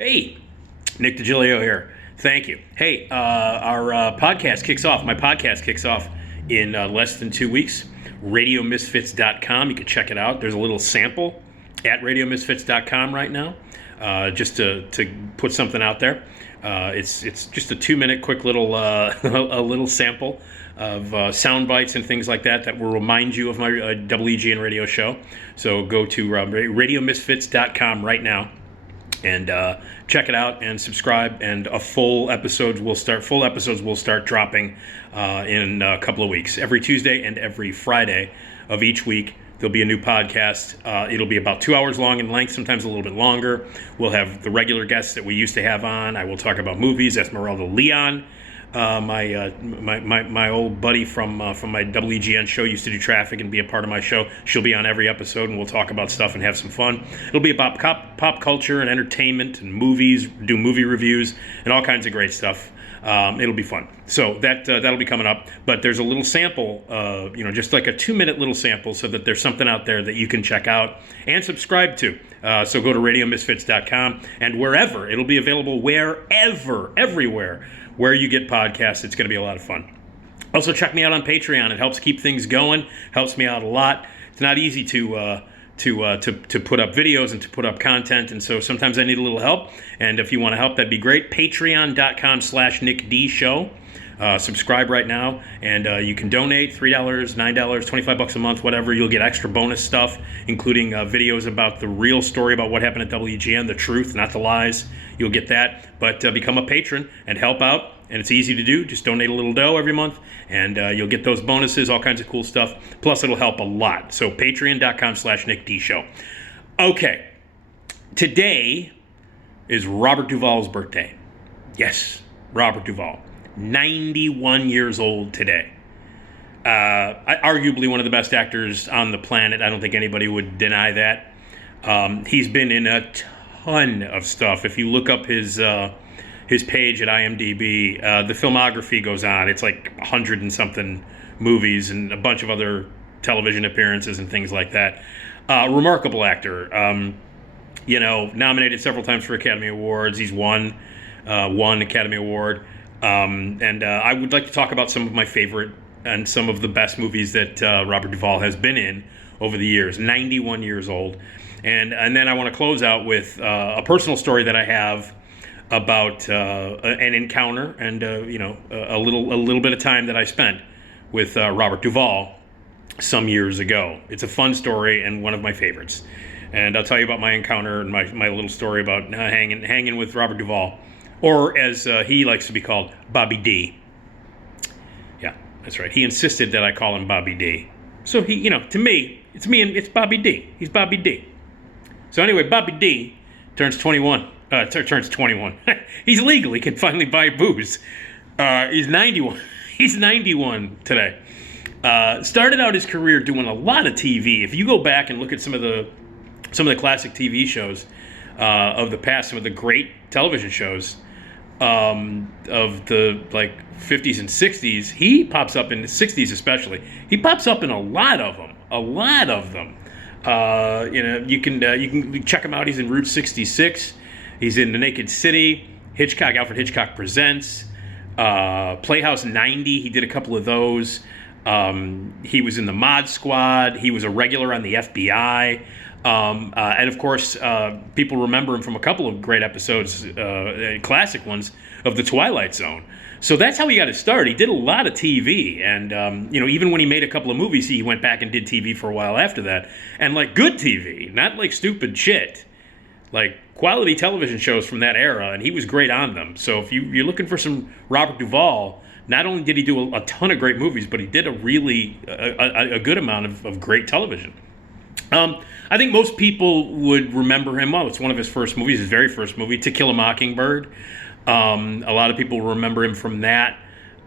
Hey, Nick Digilio here. Thank you. Hey, our podcast kicks off. My podcast kicks off in less than 2 weeks. RadioMisfits.com. You can check it out. There's a little sample at RadioMisfits.com right now, just to put something out there. It's just a 2-minute quick little a little sample of sound bites and things like that will remind you of my WEGN radio show. So go to RadioMisfits.com right now and check it out and subscribe. And full episodes will start dropping in a couple of weeks. Every Tuesday and every Friday of each week, there'll be a new podcast. It'll be about 2 hours long in length, sometimes a little bit longer. We'll have the regular guests that we used to have on. I will talk about movies. Esmeralda Leon, my old buddy from my WGN show, used to do traffic and be a part of my show. She'll be on every episode, and we'll talk about stuff and have some fun. It'll be about pop culture and entertainment and movies, do movie reviews, and all kinds of great stuff. It'll be fun. So that'll be coming up. But there's a little sample, just like a 2-minute little sample, so that there's something out there that you can check out and subscribe to. So go to RadioMisfits.com, and wherever, it'll be available everywhere where you get podcasts. It's going to be a lot of fun. Also, check me out on Patreon. It helps keep things going, helps me out a lot. It's not easy to put up videos and to put up content, and so sometimes I need a little help. And if you want to help, that'd be great. Patreon.com/NickDShow. Subscribe right now, and you can donate $3, $9, $25 a month, whatever. You'll get extra bonus stuff, including videos about the real story about what happened at WGN, the truth, not the lies. You'll get that. But become a patron and help out, and it's easy to do. Just donate a little dough every month, and you'll get those bonuses, all kinds of cool stuff. Plus, it'll help a lot. So patreon.com/NickDShow. Okay, today is Robert Duvall's birthday. Yes, Robert Duvall. 91 years old today. Arguably one of the best actors on the planet. I don't think anybody would deny that. He's been in a ton of stuff. If you look up his page at IMDb, the filmography goes on. It's like 100 and something movies and a bunch of other television appearances and things like that. Remarkable actor. Nominated several times for Academy Awards. He's won Academy Award. And I would like to talk about some of my favorite and some of the best movies that Robert Duvall has been in over the years. 91 years old. And then I want to close out with a personal story that I have about an encounter and a little bit of time that I spent with Robert Duvall some years ago. It's a fun story and one of my favorites. And I'll tell you about my encounter and my little story about hanging with Robert Duvall. Or as he likes to be called, Bobby D. Yeah, that's right. He insisted that I call him Bobby D. So he, to me and it's Bobby D. He's Bobby D. So anyway, Bobby D turns 21. Turns 21. He's legal. He can finally buy booze. He's 91. He's 91 today. Started out his career doing a lot of TV. If you go back and look at some of the classic TV shows of the past, some of the great television shows of the 50s and 60s, he pops up in the 60s especially. He pops up in a lot of them. You can check him out. He's in Route 66. He's in The Naked City, Alfred Hitchcock Presents, Playhouse 90. He did a couple of those. He was in the Mod Squad. He was a regular on the FBI. And of course, people remember him from a couple of great episodes, classic ones, of The Twilight Zone. So that's how he got his start. He did a lot of TV, and even when he made a couple of movies, he went back and did TV for a while after that, and good TV, not stupid shit, quality television shows from that era, and he was great on them. So if you're looking for some Robert Duvall, not only did he do a ton of great movies, but he did a really a good amount of great television. I think most people would remember him. Well, it's one of his first movies, his very first movie, To Kill a Mockingbird. A lot of people remember him from that.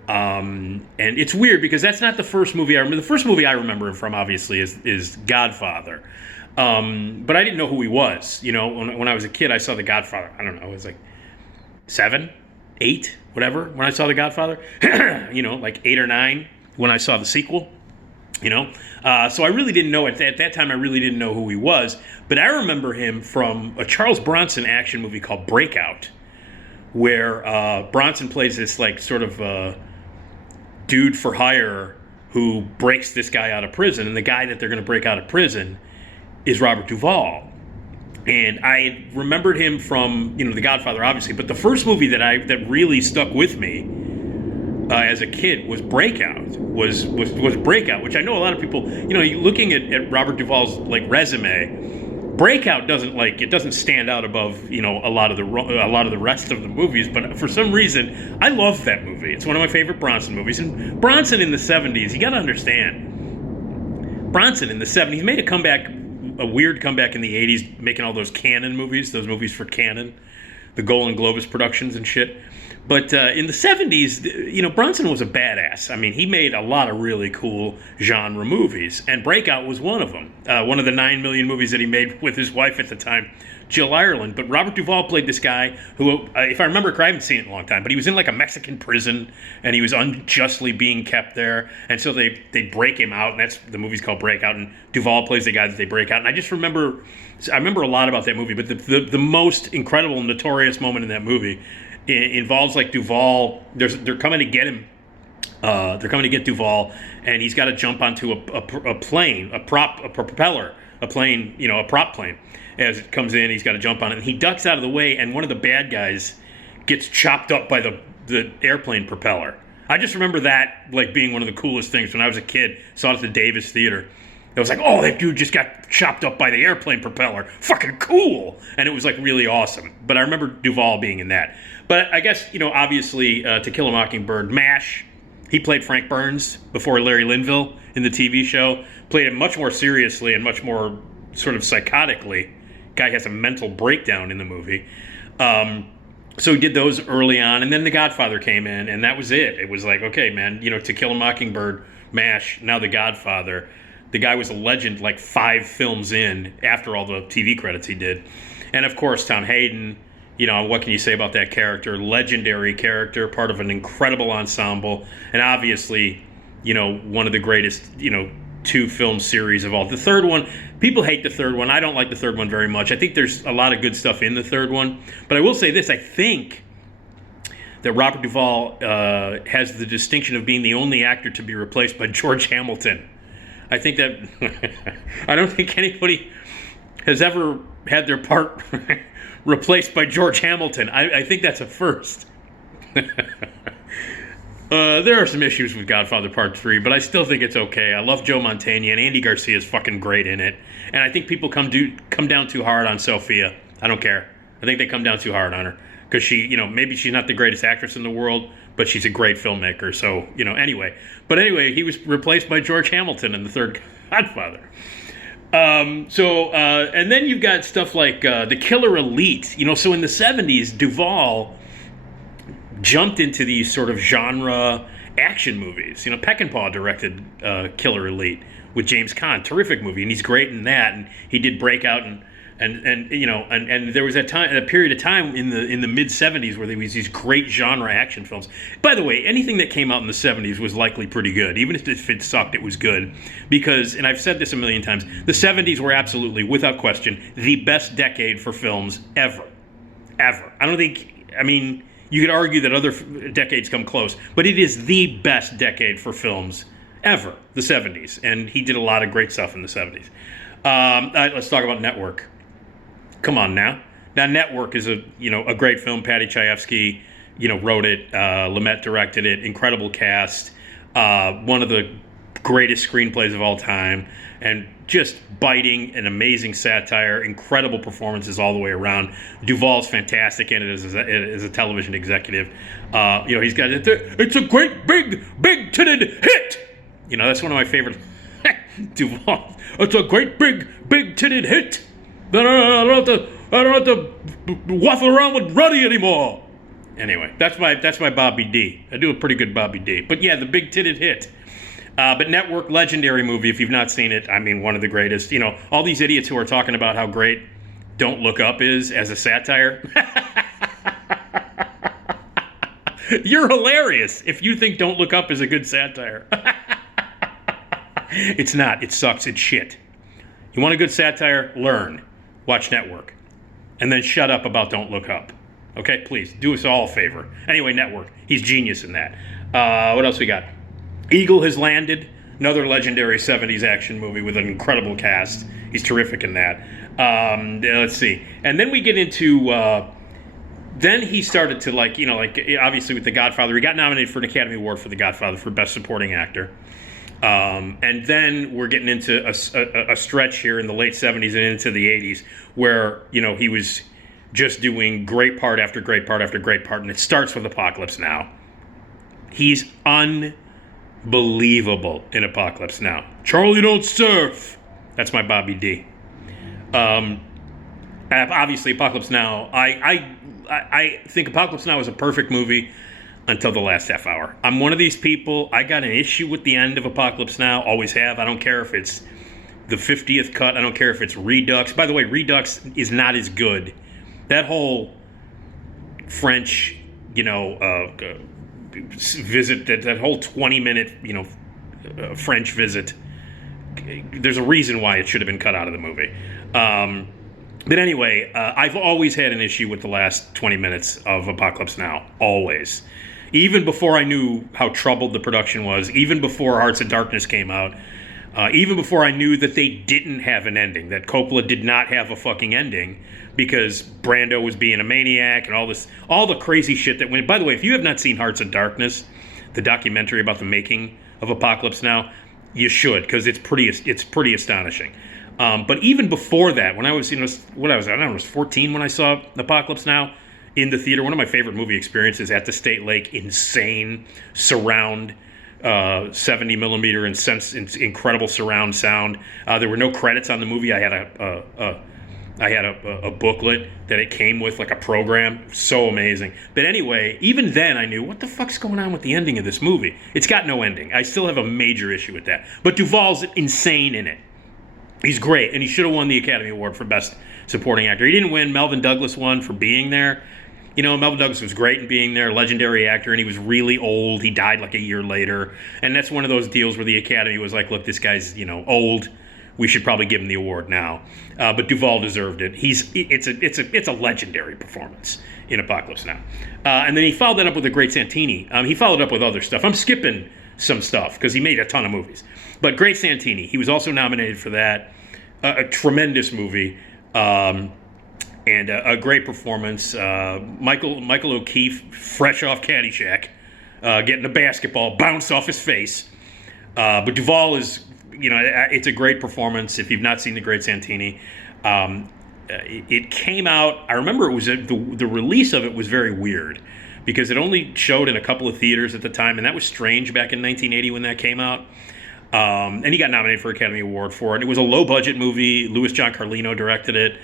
And it's weird because that's not the first movie I remember. The first movie I remember him from, obviously, is Godfather. But I didn't know who he was. When I was a kid, I saw The Godfather. I don't know, it was 7, 8, whatever, when I saw The Godfather. 8 or 9 when I saw the sequel. you know. So I really didn't know at that time. I really didn't know who he was, but I remember him from a Charles Bronson action movie called Breakout, where Bronson plays this like sort of dude for hire who breaks this guy out of prison, and the guy that they're going to break out of prison is Robert Duvall. And I remembered him from, The Godfather, obviously, but the first movie that really stuck with me as a kid was Breakout. Was Breakout, which I know a lot of people, looking at Robert Duvall's like resume, Breakout doesn't stand out above a lot of the rest of the movies, but for some reason I love that movie. It's one of my favorite Bronson movies. And Bronson in the 70s, you got to understand, Bronson in the 70s made a weird comeback in the 80s, making all those Cannon movies, those movies for Cannon, the Golden Globus productions and shit. But in the 70s, Bronson was a badass. I mean, he made a lot of really cool genre movies, and Breakout was one of them. One of the 9 million movies that he made with his wife at the time, Jill Ireland. But Robert Duvall played this guy who, if I remember correctly, I haven't seen it in a long time, but he was in like a Mexican prison, and he was unjustly being kept there. And so they break him out, and the movie's called Breakout, and Duvall plays the guy that they break out. And I remember a lot about that movie, but the most incredible, notorious moment in that movie involves like Duvall. They're coming to get him. They're coming to get Duvall, and he's got to jump onto a plane, a prop plane. As it comes in, he's got to jump on it, and he ducks out of the way, and one of the bad guys gets chopped up by the airplane propeller. I just remember that like being one of the coolest things when I was a kid. Saw it at the Davis Theater. It was like, oh, that dude just got chopped up by the airplane propeller. Fucking cool. And it was like really awesome. But I remember Duvall being in that. But I guess, obviously, To Kill a Mockingbird, MASH, he played Frank Burns before Larry Linville in the TV show. Played it much more seriously and much more sort of psychotically. Guy has a mental breakdown in the movie. So he did those early on. And then The Godfather came in, and that was it. It was like, okay, man, To Kill a Mockingbird, MASH, now The Godfather. The guy was a legend like 5 films in after all the TV credits he did. And of course, Tom Hayden, what can you say about that character? Legendary character, part of an incredible ensemble. And obviously, one of the greatest, 2-film series of all. The third one, people hate the third one. I don't like the third one very much. I think there's a lot of good stuff in the third one. But I will say this, I think that Robert Duvall has the distinction of being the only actor to be replaced by George Hamilton. I think that I don't think anybody has ever had their part replaced by George Hamilton. I think that's a first. There are some issues with Godfather Part 3, but I still think it's okay. I love Joe Mantegna, and Andy Garcia is fucking great in it. And I think people come down too hard on Sophia. I don't care. I think they come down too hard on her. Because she, maybe she's not the greatest actress in the world, but she's a great filmmaker. So, anyway. But anyway, he was replaced by George Hamilton in the third Godfather. And then you've got stuff like The Killer Elite. So in the 70s, Duvall jumped into these sort of genre action movies. Peckinpah directed Killer Elite with James Caan. Terrific movie, and he's great in that. And he did Breakout and there was a period of time in the mid 70s where there was these great genre action films. By the way, anything that came out in the 70s was likely pretty good. Even if it sucked, it was good. Because, and I've said this a million times, the 70s were absolutely, without question, the best decade for films ever. Ever. You could argue that other decades come close, but it is the best decade for films ever, the 70s. And he did a lot of great stuff in the 70s. Let's talk about Network. Come on now. Now, Network is a great film. Patty Chayefsky, wrote it. Lumet directed it. Incredible cast. One of the greatest screenplays of all time, and just biting and amazing satire. Incredible performances all the way around. Duvall's fantastic in it as a television executive. He's got it's a great big titted hit. That's one of my favorite. Duvall. It's a great big titted hit. I don't have to waffle around with Ruddy anymore. Anyway, that's my Bobby D. I do a pretty good Bobby D. But yeah, the big titted hit. But Network, legendary movie. If you've not seen it, one of the greatest. All these idiots who are talking about how great Don't Look Up is as a satire. You're hilarious if you think Don't Look Up is a good satire. It's not. It sucks. It's shit. You want a good satire? Learn. Watch Network. And then shut up about Don't Look Up. Okay, please. Do us all a favor. Anyway, Network. He's genius in that. What else we got? Eagle Has Landed. Another legendary 70s action movie with an incredible cast. He's terrific in that. Let's see. And then we get into... then he started to, obviously with The Godfather. He got nominated for an Academy Award for The Godfather for Best Supporting Actor. And then we're getting into a stretch here in the late 70s and into the 80s where, he was just doing great part after great part after great part. And it starts with Apocalypse Now. He's unbelievable in Apocalypse Now. Charlie Don't Surf. That's my Bobby D. Obviously, Apocalypse Now, I think Apocalypse Now is a perfect movie until the last half hour. I'm one of these people, I got an issue with the end of Apocalypse Now, always have. I don't care if it's the 50th cut. I don't care if it's Redux. By the way, Redux is not as good. That whole French, visit, that whole 20-minute, French visit, there's a reason why it should have been cut out of the movie. But anyway, I've always had an issue with the last 20 minutes of Apocalypse Now. Always. Even before I knew how troubled the production was, even before Hearts of Darkness came out, even before I knew that they didn't have an ending, that Coppola did not have a fucking ending because Brando was being a maniac and all the crazy shit that went. By the way, if you have not seen Hearts of Darkness, the documentary about the making of Apocalypse Now, you should, because it's pretty astonishing. But even before that, when I was, I was 14 when I saw Apocalypse Now in the theater. One of my favorite movie experiences at the State Lake. Insane surround, 70 millimeter and incredible surround sound. There were no credits on the movie. I had a booklet that it came with, like a program. So amazing. But anyway, even then I knew, what the fuck's going on with the ending of this movie? It's got no ending. I still have a major issue with that. But Duvall's insane in it. He's great, and he should have won the Academy Award for Best Supporting Actor. He didn't win. Melvin Douglas won for being there. Melvin Douglas was great in being there, legendary actor, and he was really old. He died like a year later. And that's one of those deals where the Academy was like, look, this guy's, old. We should probably give him the award now. But Duvall deserved it. It's a legendary performance in Apocalypse Now. And then he followed that up with a Great Santini. He followed up with other stuff. I'm skipping some stuff because he made a ton of movies. But Great Santini, he was also nominated for that. A tremendous movie. And a great performance. Michael O'Keefe, fresh off Caddyshack, getting a basketball bounce off his face. But Duvall is, it's a great performance. If you've not seen The Great Santini, it came out. I remember it was the release of it was very weird because it only showed in a couple of theaters at the time, and that was strange back in 1980 when that came out. And he got nominated for Academy Award for it. It was a low budget movie. Louis John Carlino directed it.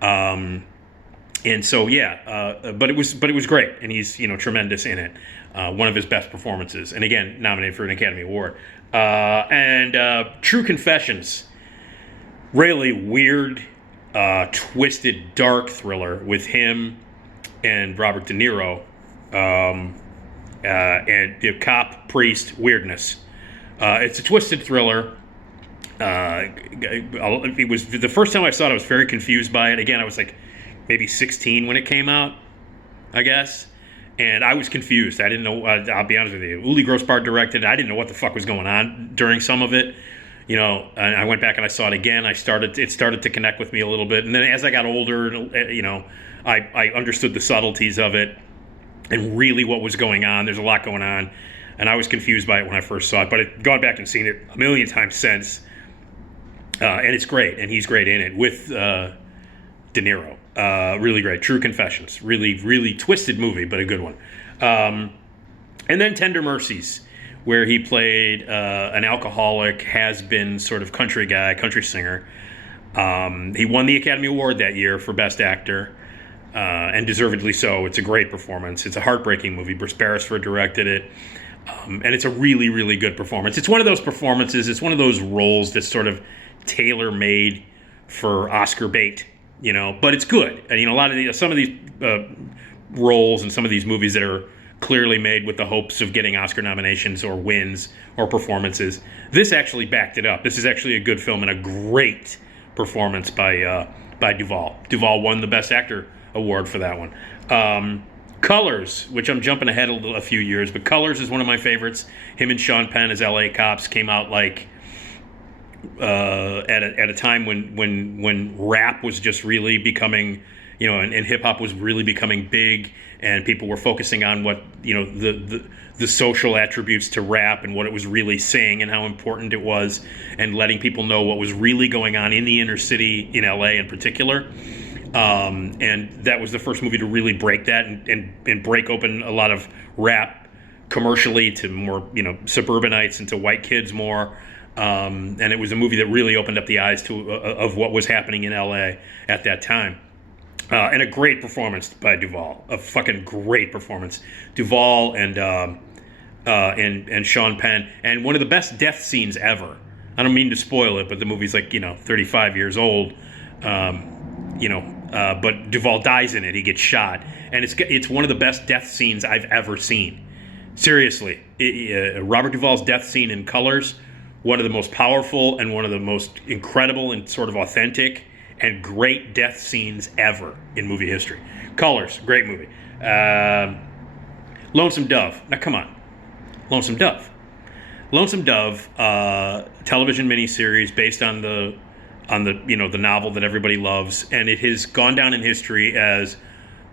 And so, but it was great, and he's, tremendous in it. One of his best performances, and again, nominated for an Academy Award. And True Confessions, really weird, twisted, dark thriller with him and Robert De Niro, and the cop priest weirdness. It's a twisted thriller. It was the first time I saw it, I was very confused by it. Again, I was like maybe 16 when it came out, I guess. And I was confused. I didn't know, I'll be honest with you. Uli Grossbart directed it. I didn't know what the fuck was going on during some of it. And I went back and I saw it again. It started to connect with me a little bit. And then as I got older, I understood the subtleties of it and really what was going on. There's a lot going on. And I was confused by it when I first saw it. But I've gone back and seen it a million times since. And it's great. And he's great in it with De Niro. Really great. True Confessions. Really, really twisted movie, but a good one. And then Tender Mercies, where he played an alcoholic, has-been sort of country guy, country singer. He won the Academy Award that year for Best Actor, and deservedly so. It's a great performance. It's a heartbreaking movie. Bruce Beresford directed it. And it's a really, really good performance. It's one of those performances, it's one of those roles that's sort of tailor-made for Oscar bait, but it's good. And, some of these roles and some of these movies that are clearly made with the hopes of getting Oscar nominations or wins or performances. This actually backed it up. This is actually a good film and a great performance by Duvall. Duvall won the Best Actor award for that one. Colors, which I'm jumping ahead a few years, but Colors is one of my favorites. Him and Sean Penn as LA cops came out like at a time when rap was just really becoming, and hip hop was really becoming big, and people were focusing on what the social attributes to rap and what it was really saying and how important it was, and letting people know what was really going on in the inner city in LA in particular. And that was the first movie to really break that and break open a lot of rap commercially to more suburbanites and to white kids more. And it was a movie that really opened up the eyes of what was happening in LA at that time. And a great performance by Duvall, a fucking great performance. Duvall and Sean Penn, and one of the best death scenes ever. I don't mean to spoil it, but the movie's like 35 years old. But Duvall dies in it. He gets shot, and it's one of the best death scenes I've ever seen. Seriously, Robert Duvall's death scene in Colors, one of the most powerful and one of the most incredible and sort of authentic and great death scenes ever in movie history. Colors, great movie. Lonesome Dove. Now, come on. Lonesome Dove. Lonesome Dove, television miniseries based on the novel that everybody loves, and it has gone down in history as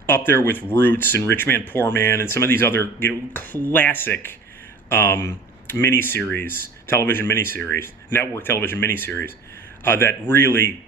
up there with Roots and Rich Man, Poor Man, and some of these other classic miniseries, television miniseries, network television miniseries that really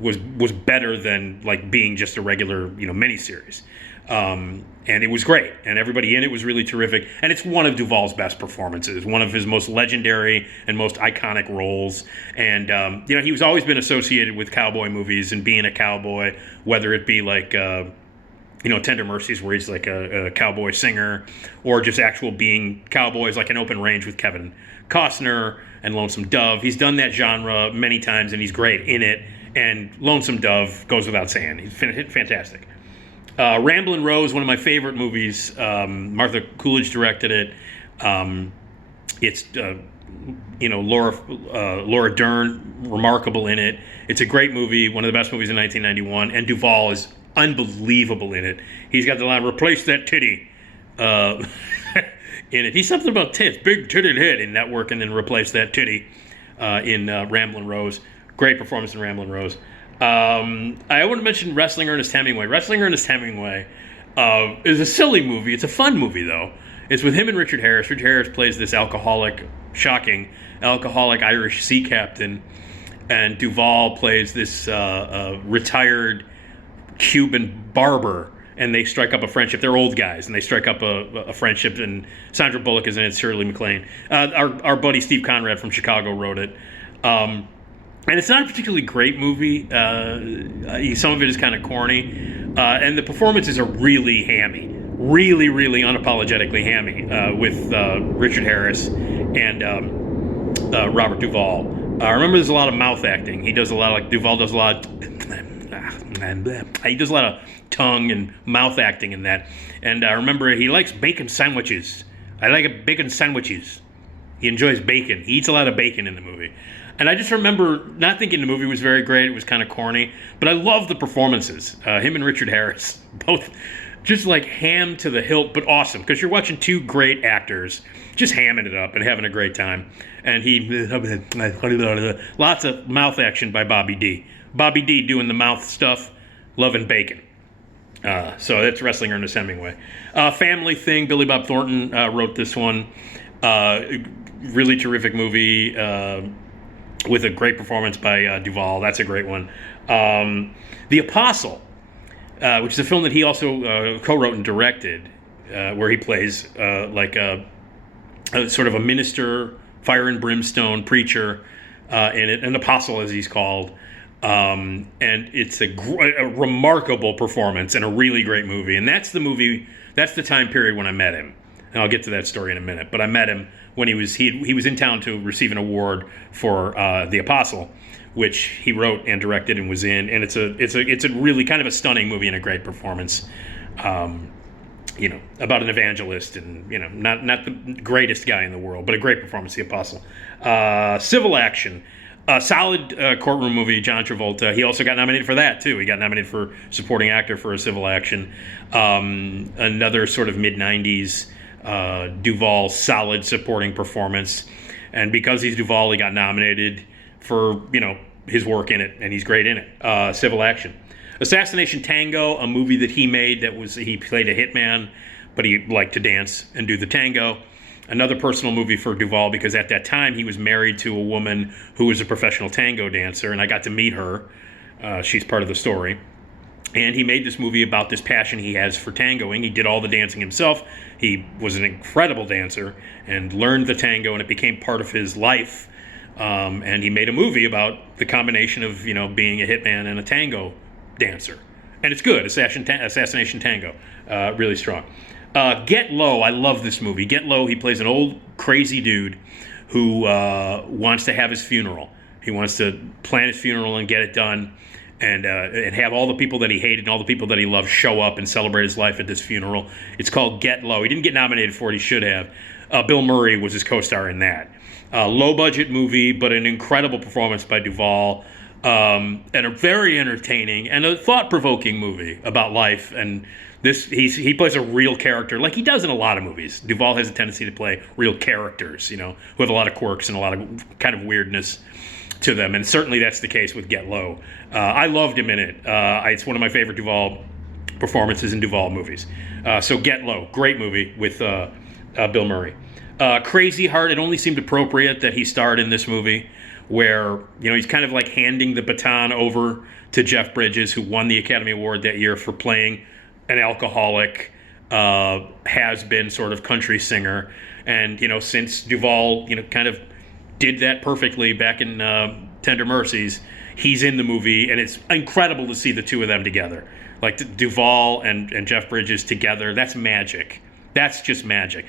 was better than like being just a regular miniseries. And it was great, and everybody in it was really terrific, and it's one of Duvall's best performances, one of his most legendary and most iconic roles. And he's always been associated with cowboy movies and being a cowboy, whether it be like Tender Mercies, where he's like a cowboy singer, or just actual being cowboys like an Open Range with Kevin Costner and Lonesome Dove. He's done that genre many times, and he's great in it. And Lonesome Dove goes without saying. He's fantastic. Ramblin' Rose, one of my favorite movies. Martha Coolidge directed it. It's Laura Dern, remarkable in it. It's a great movie, one of the best movies in 1991, and Duvall is unbelievable in it. He's got the line, "Replace that titty," in it. He's something about tits, big titted head in Network, and then "Replace that titty" in Ramblin' Rose. Great performance in Ramblin' Rose. I want to mention Wrestling Ernest Hemingway. Wrestling Ernest Hemingway is a silly movie. It's a fun movie, though. It's with him and Richard Harris. Richard Harris plays this shocking alcoholic Irish sea captain, and Duvall plays this retired Cuban barber, and they strike up a friendship. They're old guys, and they strike up a friendship, and Sandra Bullock is in it, Shirley MacLaine. Our buddy Steve Conrad from Chicago wrote it. And it's not a particularly great movie. Some of it is kind of corny. And the performances are really hammy. Really, really unapologetically hammy with Richard Harris and Robert Duvall. Remember, there's a lot of mouth acting. He does a lot of, Duvall does a lot he does a lot of tongue and mouth acting in that. And remember, he likes bacon sandwiches. I like bacon sandwiches. He enjoys bacon. He eats a lot of bacon in the movie. And I just remember not thinking the movie was very great. It was kind of corny. But I love the performances. Him and Richard Harris, both just like ham to the hilt, but awesome. Because you're watching two great actors just hamming it up and having a great time. And lots of mouth action by Bobby D. Bobby D doing the mouth stuff, loving bacon. So that's Wrestling Ernest Hemingway. Family Thing, Billy Bob Thornton wrote this one. Really terrific movie. With a great performance by Duvall. That's a great one. The Apostle, which is a film that he also co-wrote and directed, where he plays like a sort of a minister, fire and brimstone preacher in it, an apostle as he's called. And it's a remarkable performance and a really great movie. And that's the time period when I met him. And I'll get to that story in a minute. But I met him when he was in town to receive an award for The Apostle, which he wrote and directed and was in. And it's a really kind of a stunning movie and a great performance. about an evangelist, and not the greatest guy in the world, but a great performance, The Apostle. Civil Action, a solid courtroom movie. John Travolta. He also got nominated for that too. He got nominated for supporting actor for a Civil Action. Another sort of mid-90s Duvall solid supporting performance, and because he's Duvall, he got nominated for his work in it, and he's great in it. Civil Action. Assassination Tango, a movie that he made he played a hitman, but he liked to dance and do the tango. Another personal movie for Duvall, because at that time he was married to a woman who was a professional tango dancer, and I got to meet her. She's part of the story. And he made this movie about this passion he has for tangoing. He did all the dancing himself. He was an incredible dancer and learned the tango, and it became part of his life. And he made a movie about the combination of being a hitman and a tango dancer, and it's good. Assassination Tango, really strong. Get Low, I love this movie. Get Low, he plays an old crazy dude who wants to have his funeral. He wants to plan his funeral and get it done, and have all the people that he hated and all the people that he loved show up and celebrate his life at this funeral. It's called Get Low. He didn't get nominated for it. He should have. Bill Murray was his co-star in that. Low budget movie, but an incredible performance by Duvall. And a very entertaining and a thought-provoking movie about life. And he plays a real character, like he does in a lot of movies. Duvall has a tendency to play real characters, who have a lot of quirks and a lot of kind of weirdness to them. And certainly that's the case with Get Low. I loved him in it. It's one of my favorite Duvall performances in Duvall movies. So Get Low, great movie with Bill Murray. Crazy Heart, it only seemed appropriate that he starred in this movie, where he's kind of like handing the baton over to Jeff Bridges, who won the Academy Award that year for playing an alcoholic, has-been sort of country singer. And since Duvall kind of did that perfectly back in Tender Mercies, he's in the movie, and it's incredible to see the two of them together, like Duvall and Jeff Bridges together. That's magic. That's just magic.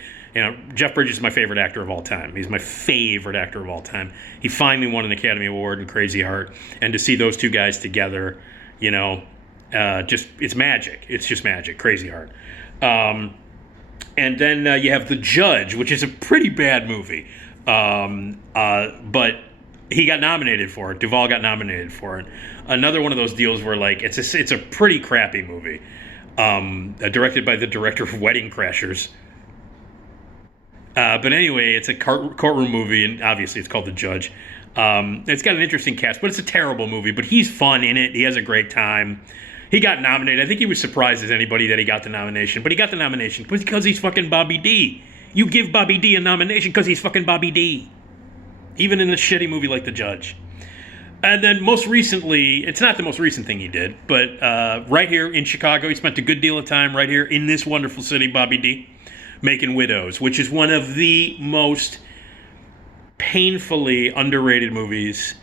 Jeff Bridges is my favorite actor of all time. He's my favorite actor of all time. He finally won an Academy Award in Crazy Heart, and to see those two guys together, it's magic. It's just magic. Crazy Heart. And then you have The Judge, which is a pretty bad movie, but he got nominated for it. Duvall got nominated for it. Another one of those deals where it's a pretty crappy movie, directed by the director of Wedding Crashers. But anyway, it's a courtroom movie, and obviously it's called The Judge. It's got an interesting cast, but it's a terrible movie. But he's fun in it. He has a great time. He got nominated. I think he was surprised as anybody that he got the nomination. But he got the nomination because he's fucking Bobby D. You give Bobby D a nomination because he's fucking Bobby D. Even in a shitty movie like The Judge. And then most recently, it's not the most recent thing he did, but right here in Chicago, he spent a good deal of time right here in this wonderful city, Bobby D, making Widows, which is one of the most painfully underrated movies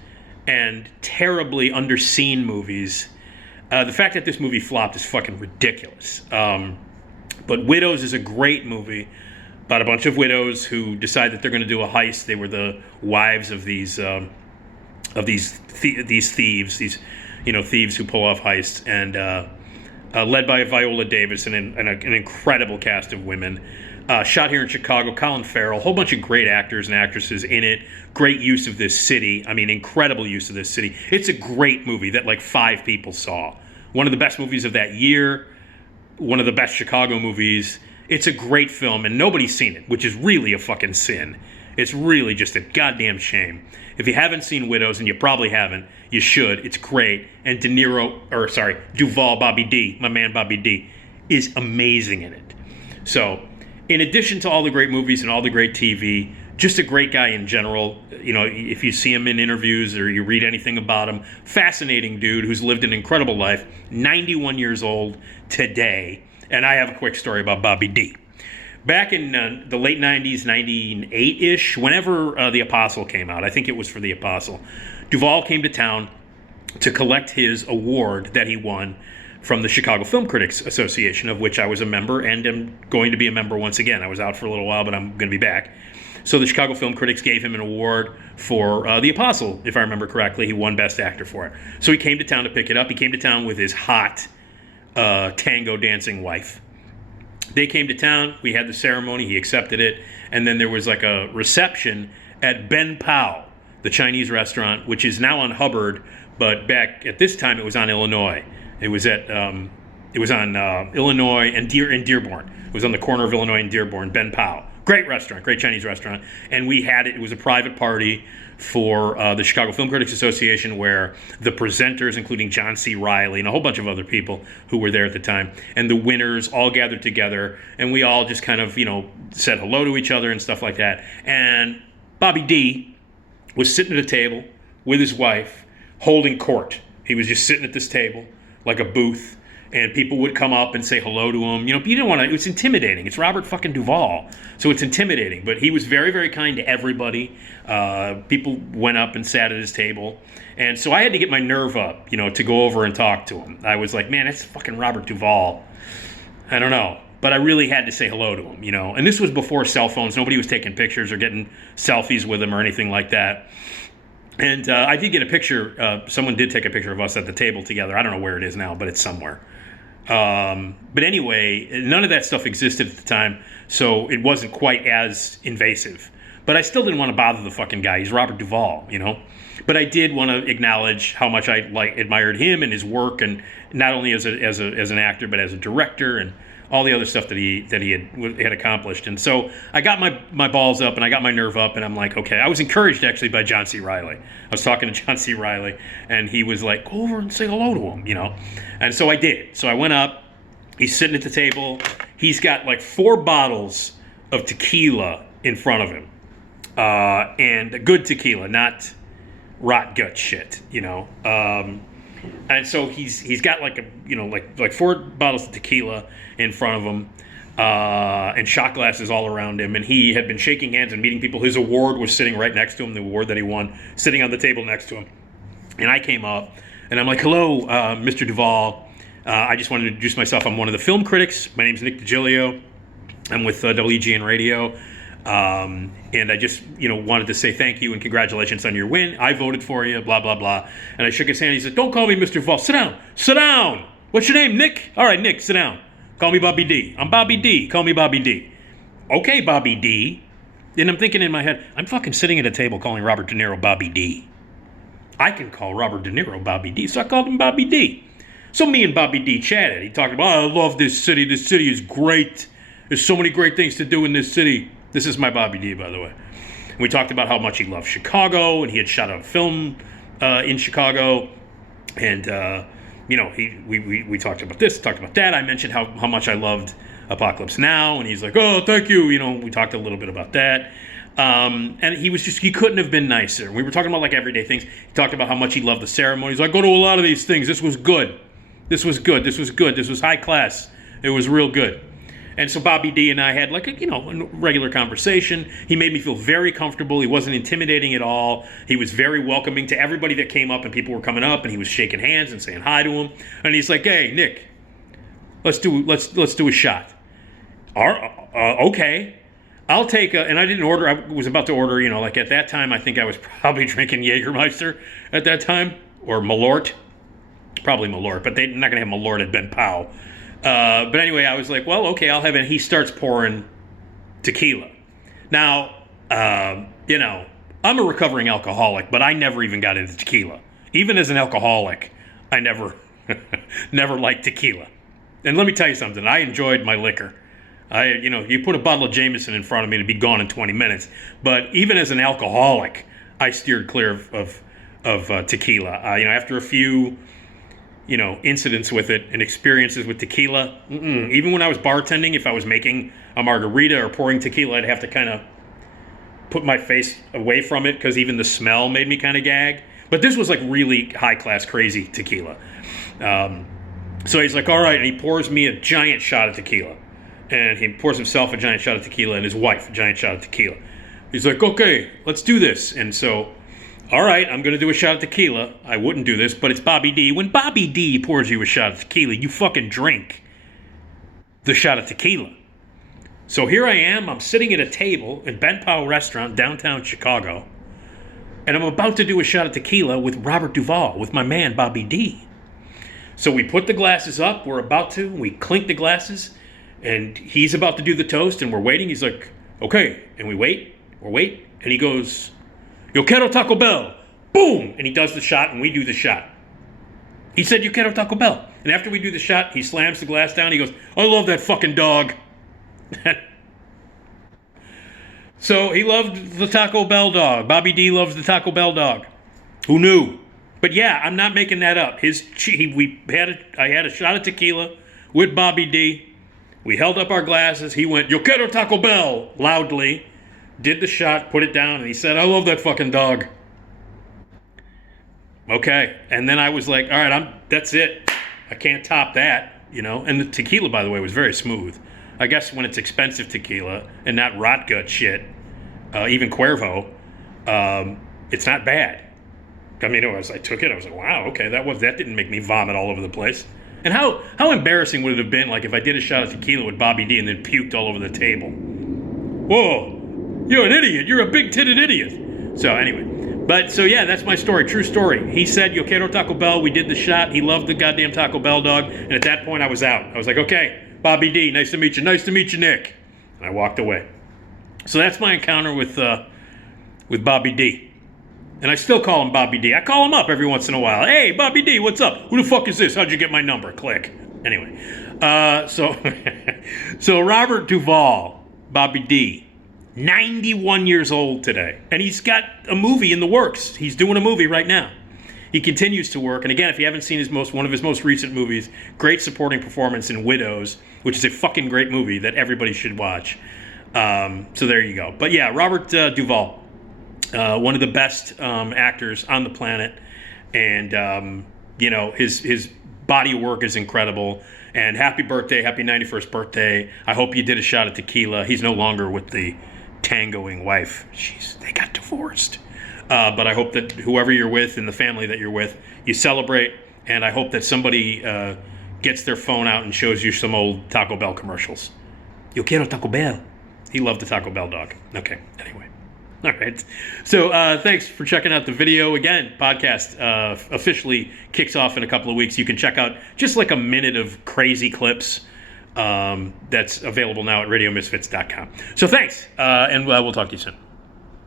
and terribly underseen movies. The fact that this movie flopped is fucking ridiculous. But Widows is a great movie about a bunch of widows who decide that they're going to do a heist. They were the wives of these thieves, thieves who pull off heists, and led by Viola Davis and an incredible cast of women. Shot here in Chicago, Colin Farrell, a whole bunch of great actors and actresses in it. Great use of this city. I mean, incredible use of this city. It's a great movie that like 5 people saw. One of the best movies of that year. One of the best Chicago movies. It's a great film, and nobody's seen it, which is really a fucking sin. It's really just a goddamn shame. If you haven't seen Widows, and you probably haven't, you should. It's great. And Duvall, Bobby D, my man Bobby D, is amazing in it. So, in addition to all the great movies and all the great TV, just a great guy in general. If you see him in interviews or you read anything about him, fascinating dude who's lived an incredible life, 91 years old today. And I have a quick story about Bobby D. Back in the late 90s, 98-ish, whenever The Apostle came out, I think it was for The Apostle, Duvall came to town to collect his award that he won from the Chicago Film Critics Association, of which I was a member and am going to be a member once again. I was out for a little while, but I'm going to be back. So the Chicago Film Critics gave him an award for The Apostle, if I remember correctly. He won Best Actor for it. So he came to town to pick it up. He came to town with his hot tango dancing wife. They came to town. We had the ceremony. He accepted it. And then there was like a reception at Ben Pao, the Chinese restaurant, which is now on Hubbard, but back at this time it was on Illinois. It was on Illinois and Dearborn. It was on the corner of Illinois and Dearborn. Ben Pao, great restaurant, great Chinese restaurant. And we had it. It was a private party for the Chicago Film Critics Association, where the presenters, including John C. Reilly and a whole bunch of other people who were there at the time, and the winners all gathered together, and we all just kind of, said hello to each other and stuff like that. And Bobby D was sitting at a table with his wife, holding court. He was just sitting at this table like a booth, and people would come up and say hello to him. You didn't want to. It's intimidating. It's Robert fucking Duvall, so it's intimidating. But he was very, very kind to everybody. People went up and sat at his table, and so I had to get my nerve up, to go over and talk to him. I was like, man, that's fucking Robert Duvall. I don't know, but I really had to say hello to him, And this was before cell phones. Nobody was taking pictures or getting selfies with him or anything like that. And I did get a picture. Someone did take a picture of us at the table together. I don't know where it is now, but it's somewhere. But anyway, none of that stuff existed at the time, so it wasn't quite as invasive. But I still didn't want to bother the fucking guy. He's Robert Duvall, But I did want to acknowledge how much I admired him and his work, and not only as an actor, but as a director and all the other stuff that he had accomplished. And so I got my balls up and I got my nerve up, and I'm like, okay. I was encouraged actually by John C. Reilly. I was talking to John C. Reilly, and he was like, go over and say hello to him, And so I did. So I went up. He's sitting at the table. He's got like 4 bottles of tequila in front of him, and good tequila, not rot gut shit, And so he's got like 4 bottles of tequila in front of him, and shot glasses all around him. And he had been shaking hands and meeting people. His award was sitting right next to him, the award that he won, sitting on the table next to him. And I came up, and I'm like, hello, Mr. Duvall. I just wanted to introduce myself. I'm one of the film critics. My name's Nick Digilio. I'm with WGN Radio. And I just, wanted to say thank you and congratulations on your win. I voted for you, blah, blah, blah. And I shook his hand. He said, don't call me Mr. Duvall. Sit down. Sit down. What's your name, Nick? All right, Nick, sit down. Call me Bobby D. I'm Bobby D. Call me Bobby D. Okay, Bobby D. And I'm thinking in my head, I'm fucking sitting at a table calling Robert De Niro Bobby D. I can call Robert De Niro Bobby D. So I called him Bobby D. So me and Bobby D chatted. He talked about, I love this city. This city is great. There's so many great things to do in this city. This is my Bobby D, by the way. We talked about how much he loved Chicago, and he had shot a film in Chicago. And, we talked about this, talked about that. I mentioned how much I loved Apocalypse Now, and he's like, oh, thank you. We talked a little bit about that. And he couldn't have been nicer. We were talking about like everyday things. He talked about how much he loved the ceremonies. I go to a lot of these things. This was good. This was good. This was good. This was high class. It was real good. And so Bobby D and I had like a regular conversation. He made me feel very comfortable. He wasn't intimidating at all. He was very welcoming to everybody that came up, and people were coming up, and he was shaking hands and saying hi to him. And he's like, "Hey, Nick, let's do a shot." Okay. I'll take and I didn't order. I was about to order, at that time, I think I was probably drinking Jägermeister at that time, or Malort. Probably Malort, but they're not going to have Malort at Ben Pao. But anyway, I was like, well, okay, I'll have it. And he starts pouring tequila. Now, I'm a recovering alcoholic, but I never even got into tequila. Even as an alcoholic, I never liked tequila. And let me tell you something. I enjoyed my liquor. You put a bottle of Jameson in front of me, it'd be gone in 20 minutes. But even as an alcoholic, I steered clear of tequila. After a few, incidents with it and experiences with tequila, even when I was bartending, if I was making a margarita or pouring tequila, I'd have to kind of put my face away from it because even the smell made me kind of gag. But this was like really high-class, crazy tequila. So he's like, all right, and he pours me a giant shot of tequila. And he pours himself a giant shot of tequila and his wife a giant shot of tequila. He's like, okay, let's do this. And so, all right, I'm going to do a shot of tequila. I wouldn't do this, but it's Bobby D. When Bobby D pours you a shot of tequila, you fucking drink the shot of tequila. So here I am. I'm sitting at a table in Ben Pao restaurant, downtown Chicago. And I'm about to do a shot of tequila with Robert Duvall, with my man, Bobby D. So we put the glasses up. We're about to. We clink the glasses. And he's about to do the toast, and we're waiting. He's like, okay. And we wait, and he goes, yo quiero Taco Bell. Boom! And he does the shot, and we do the shot. He said, yo quiero Taco Bell. And after we do the shot, he slams the glass down. He goes, I love that fucking dog. So he loved the Taco Bell dog. Bobby D loves the Taco Bell dog. Who knew? But yeah, I'm not making that up. I had a shot of tequila with Bobby D. We held up our glasses. He went, yo quiero Taco Bell, loudly. Did the shot, put it down, and he said, I love that fucking dog. Okay. And then I was like, all right, that's it. I can't top that, you know. And the tequila, by the way, was very smooth. I guess when it's expensive tequila and not rot gut shit, even Cuervo, it's not bad. I mean, I took it, I was like, wow, okay, that didn't make me vomit all over the place. And how embarrassing would it have been, like, if I did a shot of tequila with Bobby D and then puked all over the table? Whoa, you're an idiot. You're a big-titted idiot. So anyway, so yeah, that's my story, true story. He said, yo quiero Taco Bell. We did the shot. He loved the goddamn Taco Bell dog. And at that point, I was out. I was like, okay, Bobby D, nice to meet you. Nice to meet you, Nick. And I walked away. So that's my encounter with Bobby D. And I still call him Bobby D. I call him up every once in a while. Hey, Bobby D, what's up? Who the fuck is this? How'd you get my number? Click. Anyway, so Robert Duvall, Bobby D, 91 years old today. And he's got a movie in the works. He's doing a movie right now. He continues to work. And again, if you haven't seen one of his most recent movies, great supporting performance in Widows, which is a fucking great movie that everybody should watch. So there you go. But yeah, Robert Duvall. One of the best actors on the planet, and you know, his body of work is incredible. And happy birthday, happy 91st birthday. I hope you did a shot of tequila. He's no longer with the tangoing wife. Jeez, they got divorced. But I hope that whoever you're with and the family that you're with, you celebrate. And I hope that somebody gets their phone out and shows you some old Taco Bell commercials. Yo quiero Taco Bell. He loved the Taco Bell dog. Okay, anyway. All right. So thanks for checking out the video. Again, podcast officially kicks off in a couple of weeks. You can check out just like a minute of crazy clips that's available now at radiomisfits.com. So thanks, and we'll talk to you soon.